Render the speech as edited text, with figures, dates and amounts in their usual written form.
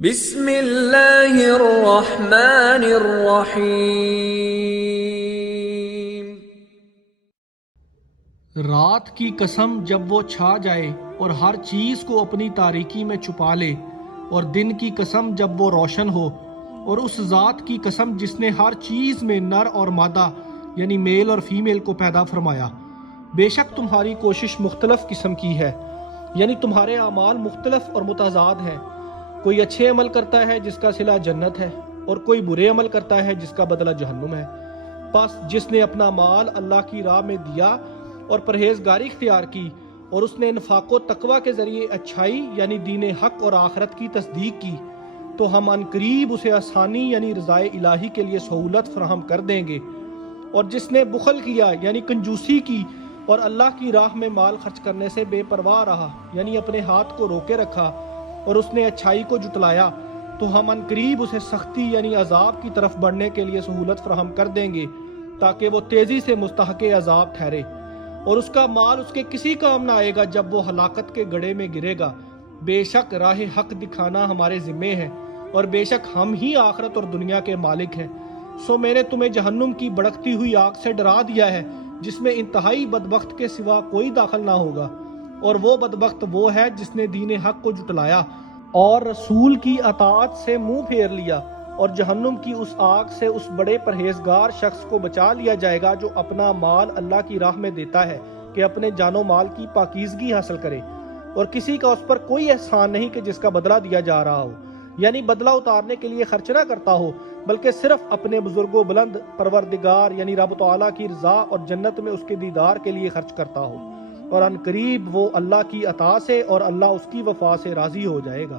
بسم اللہ الرحمن الرحیم۔ رات کی قسم جب وہ چھا جائے اور ہر چیز کو اپنی تاریکی میں چھپا لے، اور دن کی قسم جب وہ روشن ہو، اور اس ذات کی قسم جس نے ہر چیز میں نر اور مادہ یعنی میل اور فیمیل کو پیدا فرمایا۔ بے شک تمہاری کوشش مختلف قسم کی ہے، یعنی تمہارے اعمال مختلف اور متضاد ہیں۔ کوئی اچھے عمل کرتا ہے جس کا صلہ جنت ہے، اور کوئی برے عمل کرتا ہے جس کا بدلہ جہنم ہے۔ پس جس نے اپنا مال اللہ کی راہ میں دیا اور پرہیزگاری اختیار کی، اور اس نے انفاق و تقوی کے ذریعے اچھائی یعنی دین حق اور آخرت کی تصدیق کی، تو ہم عنقریب اسے آسانی یعنی رضائے الہی کے لیے سہولت فراہم کر دیں گے۔ اور جس نے بخل کیا یعنی کنجوسی کی اور اللہ کی راہ میں مال خرچ کرنے سے بے پرواہ رہا یعنی اپنے ہاتھ کو روکے رکھا، اور اس نے اچھائی کو جٹلایا، تو ہم عنقریب اسے سختی یعنی عذاب کی طرف بڑھنے کے لیے سہولت فراہم کر دیں گے، تاکہ وہ تیزی سے مستحق عذاب ٹھہرے، اور اس کا مال اس کے کسی کام نہ آئے گا جب وہ ہلاکت کے گڑھے میں گرے گا۔ بے شک راہ حق دکھانا ہمارے ذمے ہے، اور بے شک ہم ہی آخرت اور دنیا کے مالک ہیں۔ سو میں نے تمہیں جہنم کی بھڑکتی ہوئی آگ سے ڈرا دیا ہے، جس میں انتہائی بدبخت کے سوا کوئی داخل نہ ہوگا، اور وہ بدبخت وہ ہے جس نے دین حق کو جٹلایا اور رسول کی اطاعت سے منہ پھیر لیا۔ اور جہنم کی اس آگ سے اس بڑے پرہیزگار شخص کو بچا لیا جائے گا جو اپنا مال اللہ کی راہ میں دیتا ہے کہ اپنے جان و مال کی پاکیزگی حاصل کرے، اور کسی کا اس پر کوئی احسان نہیں کہ جس کا بدلہ دیا جا رہا ہو، یعنی بدلہ اتارنے کے لیے خرچ نہ کرتا ہو، بلکہ صرف اپنے بزرگ و بلند پروردگار یعنی رب تعالیٰ کی رضا اور جنت میں اس کے دیدار کے لیے خرچ کرتا ہو، اور عنقریب وہ اللہ کی عطا سے اور اللہ اس کی وفا سے راضی ہو جائے گا۔